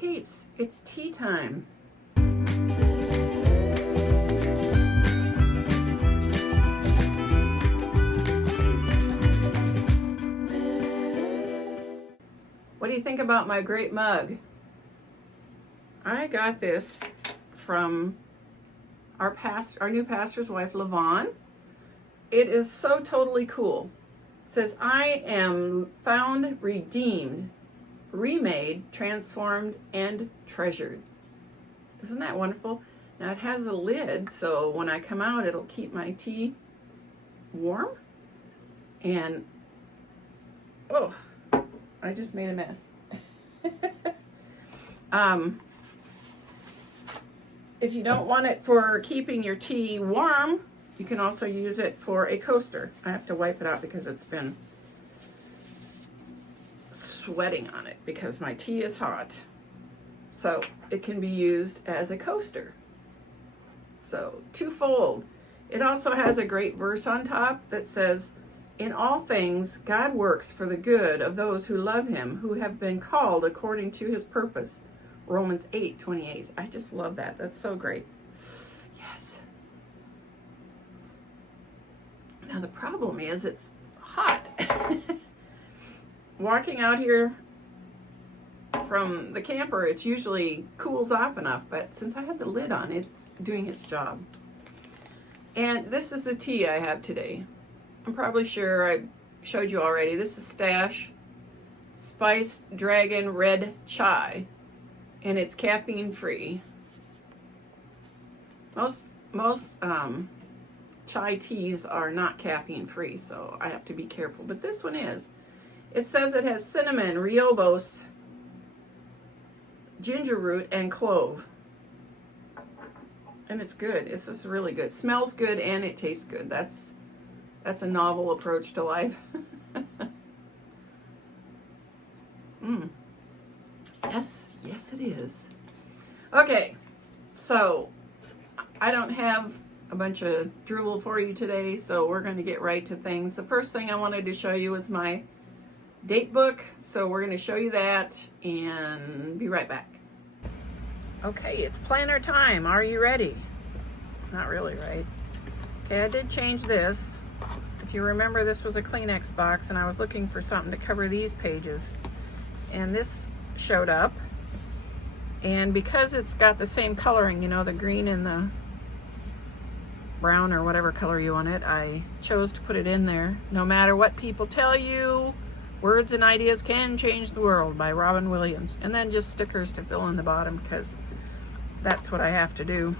Peeps, it's tea time. What do you think about my great mug? I got this from our new pastor's wife, LaVon. It is so totally cool. It says, I am found, redeemed, remade, transformed, and treasured. Isn't that wonderful? Now it has a lid, so when I come out, it'll keep my tea warm. And, oh, I just made a mess. If you don't want it for keeping your tea warm, you can also use it for a coaster. I have to wipe it out because it's been sweating on it because my tea is hot. So it can be used as a coaster. So twofold. It also has a great verse on top that says, in all things, God works for the good of those who love him, who have been called according to his purpose. Romans 8:28. I just love that. That's so great. Yes. Now the problem is it's hot. Walking out here from the camper, it's usually cools off enough, but since I have the lid on, it's doing its job. And this is the tea I have today. I'm probably sure I showed you already. This is Stash Spiced Dragon Red Chai, and it's caffeine free. Most chai teas are not caffeine free, so I have to be careful. But this one is. It says it has cinnamon, rooibos, ginger root, and clove. And it's good. It's just really good. Smells good and it tastes good. That's a novel approach to life. Yes it is. Okay, so I don't have a bunch of drool for you today, so we're going to get right to things. The first thing I wanted to show you is my date book, so we're going to show you that and be right back. Okay, it's planner time. Are you ready? Not really, right? Okay, I did change this. If you remember, this was a Kleenex box and I was looking for something to cover these pages, and this showed up. And because it's got the same coloring, you know, the green and the brown or whatever color you want it, I chose to put it in there. No matter what people tell you, words and ideas can change the world, by Robin Williams. And then just stickers to fill in the bottom because that's what I have to do.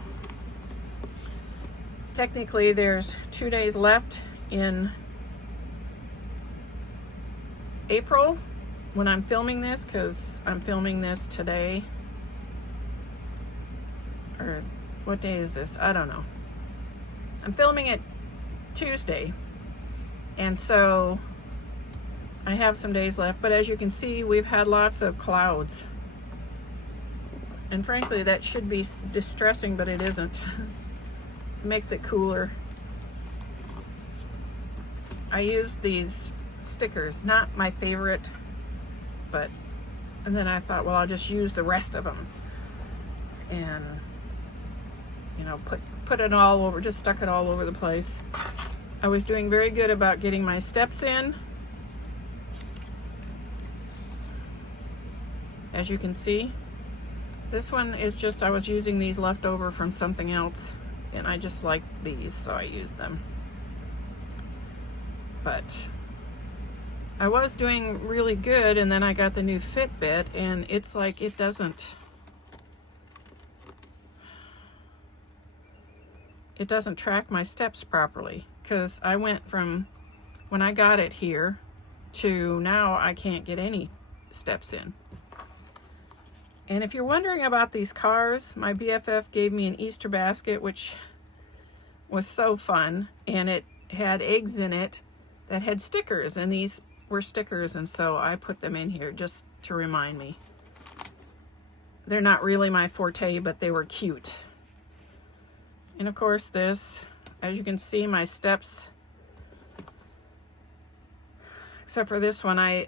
Technically, there's 2 days left in April when I'm filming this, because I'm filming this today. Or what day is this? I don't know. I'm filming it Tuesday, and so I have some days left, but as you can see, we've had lots of clouds, and frankly that should be distressing, but it isn't. It makes it cooler. I used these stickers, not my favorite, and then I thought, well, I'll just use the rest of them, and you know, put it all over, just stuck it all over the place. I was doing very good about getting my steps in. As you can see, this one is just, I was using these left over from something else, and I just liked these, so I used them. But I was doing really good, and then I got the new Fitbit, and it's like it doesn't track my steps properly, because I went from when I got it here to now I can't get any steps in. And if you're wondering about these cars, my BFF gave me an Easter basket, which was so fun, and it had eggs in it that had stickers, and these were stickers, and so I put them in here just to remind me. They're not really my forte, but they were cute. And of course this, as you can see, my steps, except for this one, I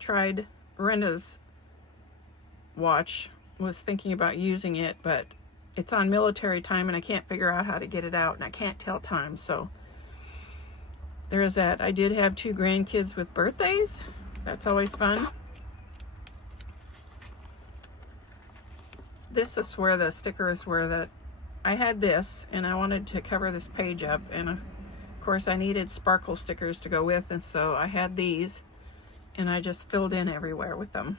tried Renda's watch was thinking about using it, but it's on military time and I can't figure out how to get it out, and I can't tell time, so there is that. I did have 2 grandkids with birthdays. That's always fun. This is where the stickers were that I had this, and I wanted to cover this page up, and of course I needed sparkle stickers to go with, and so I had these, and I just filled in everywhere with them.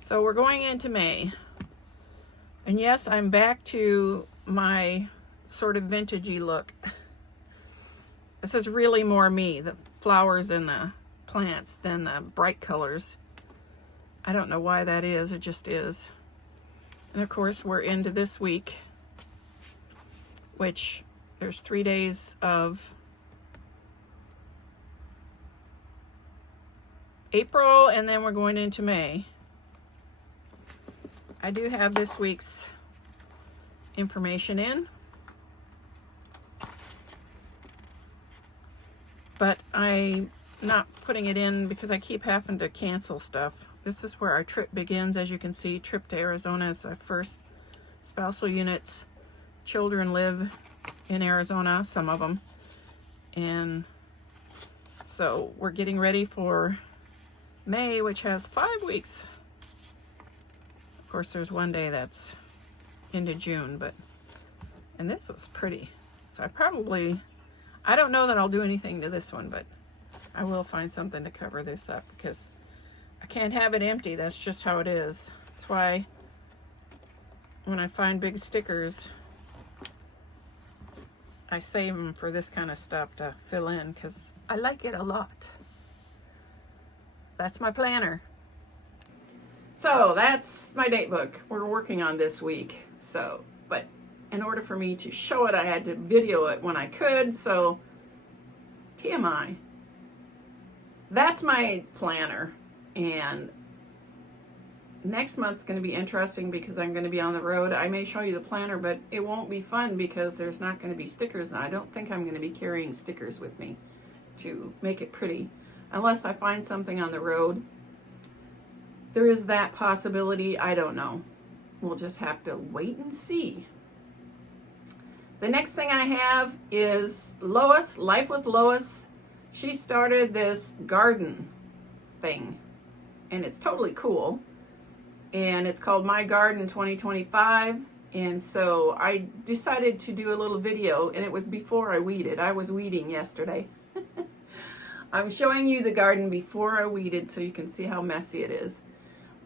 So we're going into May, and yes, I'm back to my sort of vintagey look. This is really more me, the flowers and the plants, than the bright colors. I don't know why that is, it just is. And of course we're into this week, which there's 3 days of April, and then we're going into May. I do have this week's information in, but I'm not putting it in because I keep having to cancel stuff. This is where our trip begins. As you can see, trip to Arizona is our first spousal units. Children live in Arizona, some of them, and so we're getting ready for May, which has 5 weeks. Of course, there's one day that's into June, but, and this was pretty. So I don't know that I'll do anything to this one, but I will find something to cover this up because I can't have it empty. That's just how it is. That's why when I find big stickers, I save them for this kind of stuff to fill in because I like it a lot. That's my planner. So that's my date book we're working on this week. So, but in order for me to show it, I had to video it when I could. So TMI. That's my planner. And next month's going to be interesting because I'm going to be on the road. I may show you the planner, but it won't be fun because there's not going to be stickers. And I don't think I'm going to be carrying stickers with me to make it pretty. Unless I find something on the road. There is that possibility. I don't know. We'll just have to wait and see. The next thing I have is Lois, Life with Lois. She started this garden thing, and it's totally cool. And it's called My Garden 2025. And so I decided to do a little video, and it was before I weeded. I was weeding yesterday. I'm showing you the garden before I weeded so you can see how messy it is.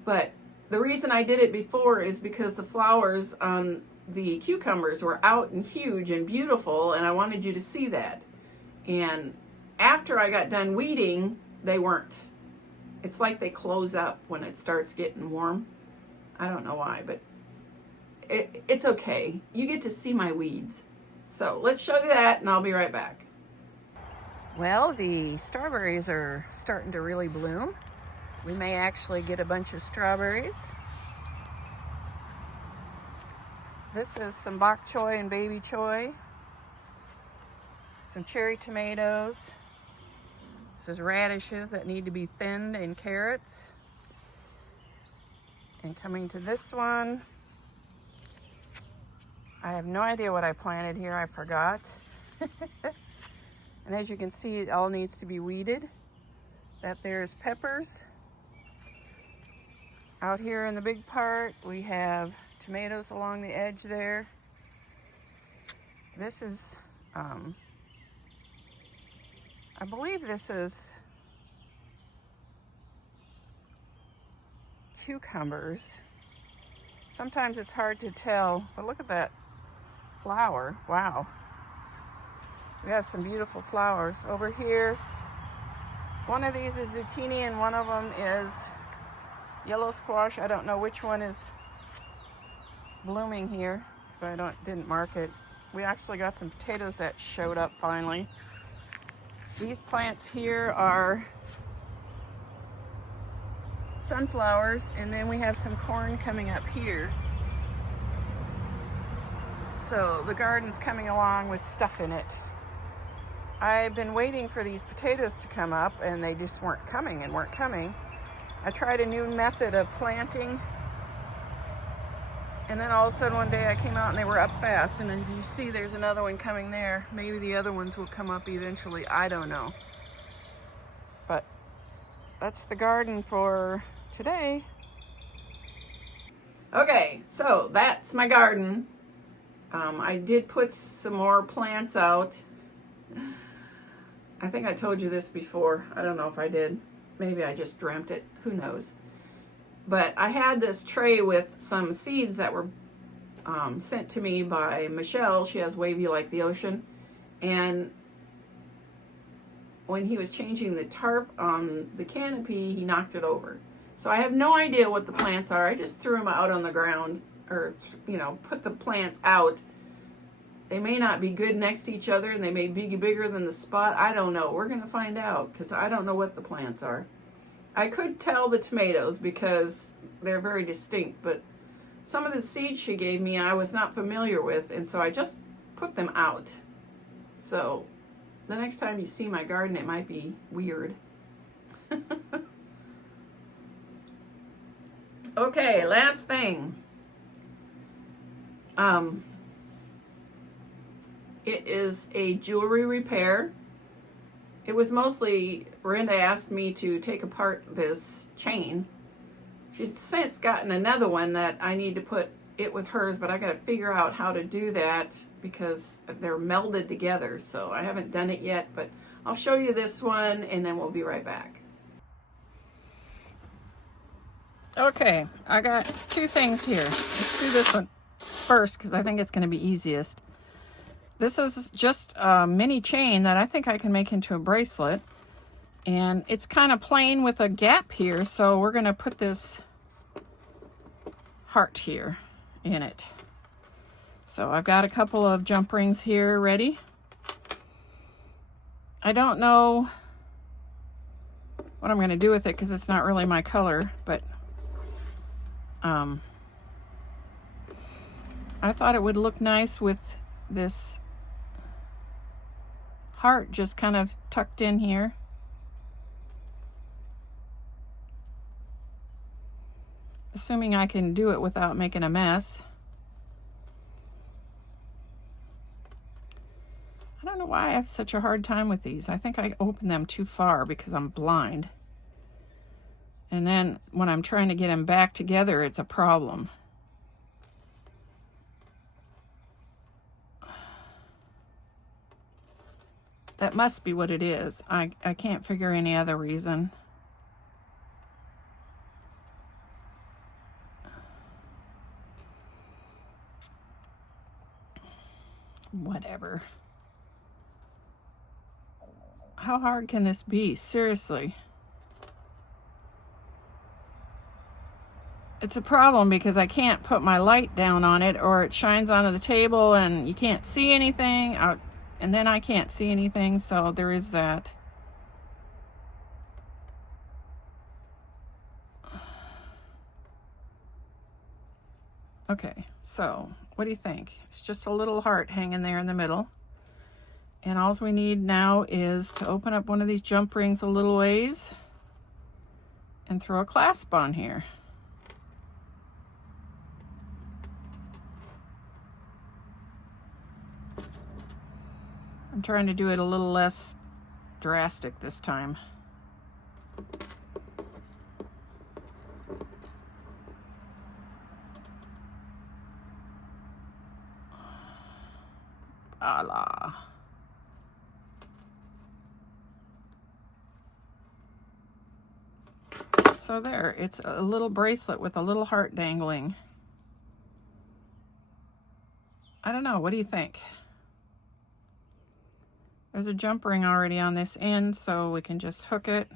But the reason I did it before is because the flowers on the cucumbers were out and huge and beautiful, and I wanted you to see that. And after I got done weeding, they weren't. It's like they close up when it starts getting warm. I don't know why, but it's okay. You get to see my weeds. So let's show you that, and I'll be right back. Well, the strawberries are starting to really bloom. We may actually get a bunch of strawberries. This is some bok choy and baby choy. Some cherry tomatoes. This is radishes that need to be thinned, and carrots. And coming to this one, I have no idea what I planted here. I forgot. And as you can see, it all needs to be weeded. That there's peppers. Out here in the big part, we have tomatoes along the edge there. This is, I believe this is cucumbers. Sometimes it's hard to tell, but look at that flower. Wow. We have some beautiful flowers. Over here, one of these is zucchini and one of them is yellow squash. I don't know which one is blooming here, so I didn't mark it. We actually got some potatoes that showed up finally. These plants here are sunflowers, and then we have some corn coming up here. So the garden's coming along with stuff in it. I've been waiting for these potatoes to come up, and they just weren't coming and weren't coming. I tried a new method of planting, and then all of a sudden one day I came out and they were up fast, and then you see there's another one coming there. Maybe the other ones will come up eventually, I don't know. But that's the garden for today. Okay, so that's my garden. I did put some more plants out. I think I told you this before. I don't know if I did. Maybe I just dreamt it. Who knows? But I had this tray with some seeds that were sent to me by Michelle. She has Wavy Like the Ocean. And when he was changing the tarp on the canopy, he knocked it over. So I have no idea what the plants are. I just threw them out on the ground, or, you know, put the plants out. They may not be good next to each other, and they may be bigger than the spot. I don't know. We're going to find out, because I don't know what the plants are. I could tell the tomatoes because they're very distinct, but some of the seeds she gave me I was not familiar with, and so I just put them out. So the next time you see my garden, it might be weird. Okay, last thing. It is a jewelry repair. It was mostly, Brenda asked me to take apart this chain. She's since gotten another one that I need to put it with hers, but I got to figure out how to do that because they're melded together. So I haven't done it yet, but I'll show you this one and then we'll be right back. Okay, I got two things here. Let's do this one first because I think it's going to be easiest. This is just a mini chain that I think I can make into a bracelet. And it's kind of plain with a gap here, so we're going to put this heart here in it. So I've got a couple of jump rings here ready. I don't know what I'm going to do with it because it's not really my color, but I thought it would look nice with this heart just kind of tucked in here. Assuming I can do it without making a mess. I don't know why I have such a hard time with these. I think I opened them too far because I'm blind. And then when I'm trying to get them back together, it's a problem. That must be what it is. I can't figure any other reason. Whatever. How hard can this be? Seriously. It's a problem because I can't put my light down on it or it shines onto the table and you can't see anything. And then I can't see anything, so there is that. Okay, so what do you think? It's just a little heart hanging there in the middle. And all we need now is to open up one of these jump rings a little ways and throw a clasp on here. I'm trying to do it a little less drastic this time. Voila. So there, it's a little bracelet with a little heart dangling. I don't know, what do you think? There's a jump ring already on this end, so we can just hook it.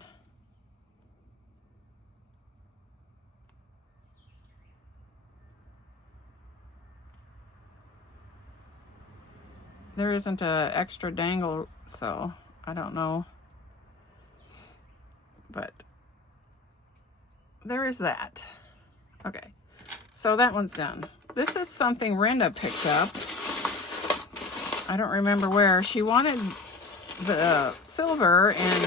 There isn't an extra dangle, so I don't know. But there is that. Okay, so that one's done. This is something Brenda picked up. I don't remember where. She wanted the silver, and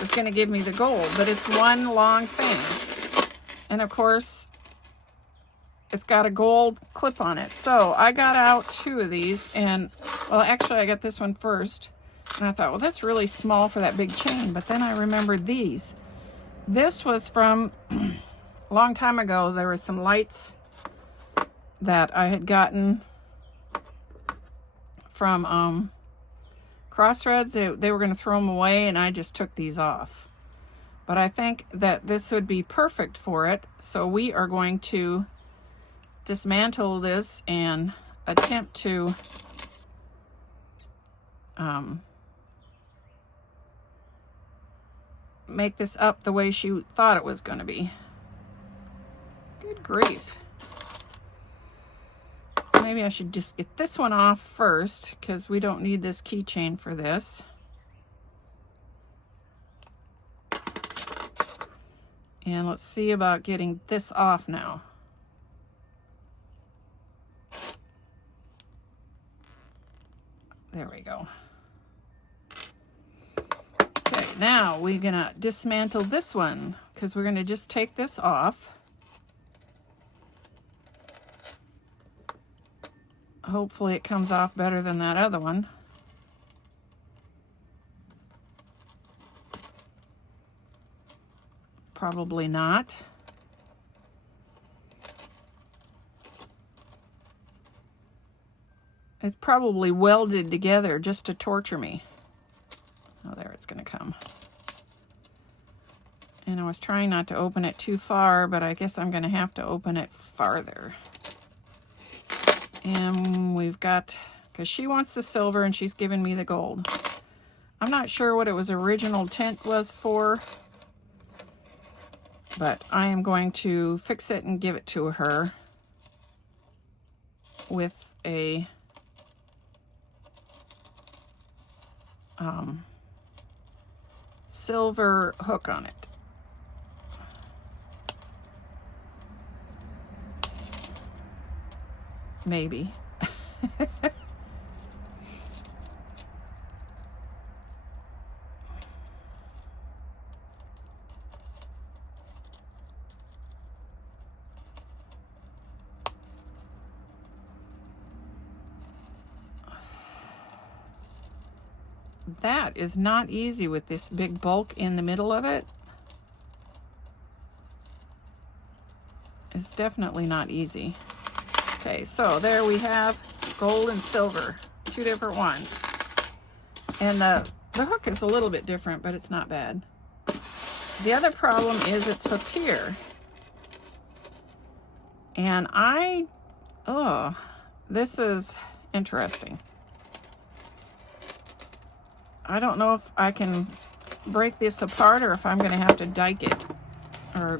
is going to give me the gold, but it's one long thing. And of course, it's got a gold clip on it. So I got out 2 of these, and well, actually I got this one first. And I thought, well, that's really small for that big chain. But then I remembered these. This was from a long time ago. There were some lights that I had gotten from Crossroads. They were going to throw them away, and I just took these off. But I think that this would be perfect for it. So we are going to dismantle this and attempt to make this up the way she thought it was going to be. Good grief. Maybe I should just get this one off first, because we don't need this keychain for this. And let's see about getting this off now. There we go. Okay, now we're gonna dismantle this one, because we're gonna just take this off. Hopefully it comes off better than that other one. Probably not. It's probably welded together just to torture me. Oh, there it's going to come. And I was trying not to open it too far, but I guess I'm going to have to open it farther. And we've got, because she wants the silver and she's giving me the gold. I'm not sure what it was original tint was for, but I am going to fix it and give it to her with a silver hook on it. Maybe. That is not easy with this big bulk in the middle of it. It's definitely not easy. Okay, so there we have gold and silver, 2 different ones. And the hook is a little bit different, but it's not bad. The other problem is it's hooked here. And this is interesting. I don't know if I can break this apart or if I'm going to have to dike it. Or,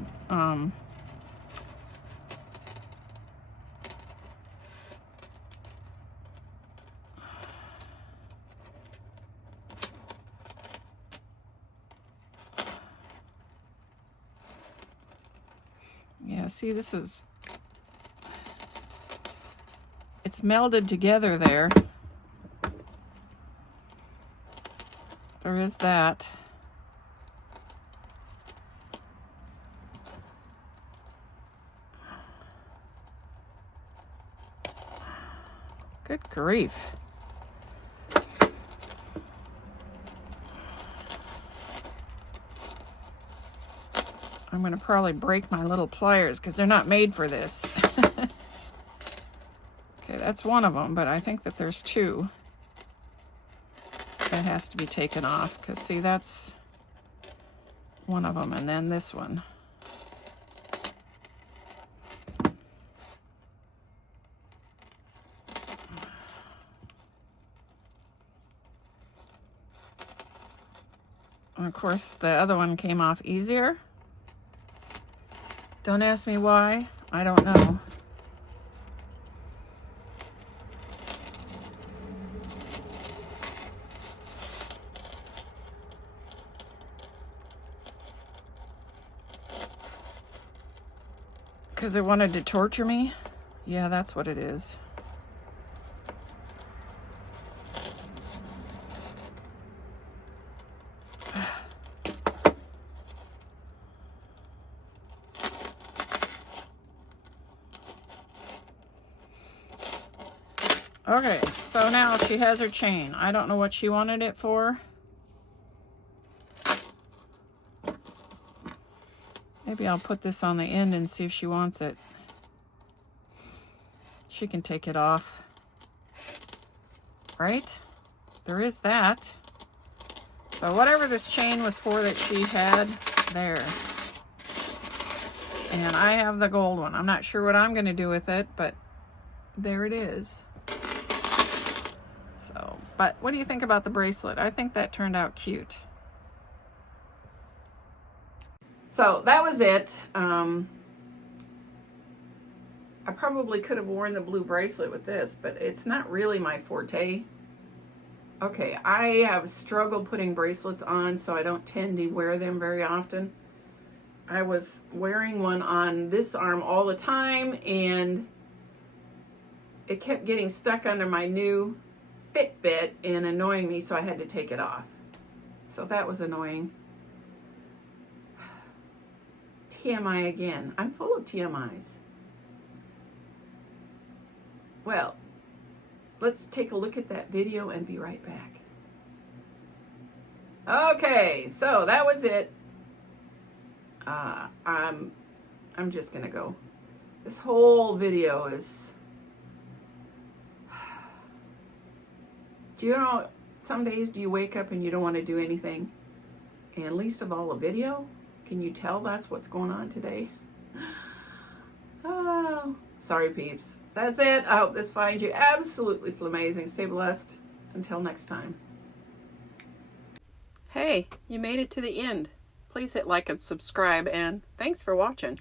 yeah, see, it's melded together there. There is that. Good grief. I'm going to probably break my little pliers because they're not made for this. Okay, that's one of them, but I think that there's 2. That has to be taken off, because see, that's one of them, and then this one. And of course the other one came off easier. Don't ask me why, I don't know. Because it wanted to torture me? Yeah, that's what it is. Okay, so now she has her chain. I don't know what she wanted it for. Maybe I'll put this on the end and see if she wants it. She can take it off. Right? There is that. So whatever this chain was for that she had, there. And I have the gold one. I'm not sure what I'm going to do with it, but there it is. So, but what do you think about the bracelet? I think that turned out cute. So that was it. I probably could have worn the blue bracelet with this, but it's not really my forte. Okay, I have struggled putting bracelets on, so I don't tend to wear them very often. I was wearing one on this arm all the time, and it kept getting stuck under my new Fitbit and annoying me, so I had to take it off. So that was annoying. TMI again. I'm full of TMIs. Well, let's take a look at that video and be right back. Okay, so that was it. I'm just gonna go. This whole video is, do you know, some days do you wake up and you don't want to do anything? And least of all a video? Can you tell that's what's going on today? Oh, sorry peeps. That's it. I hope this finds you absolutely flamazing. Stay blessed. Until next time. Hey, you made it to the end. Please hit like and subscribe, and thanks for watching.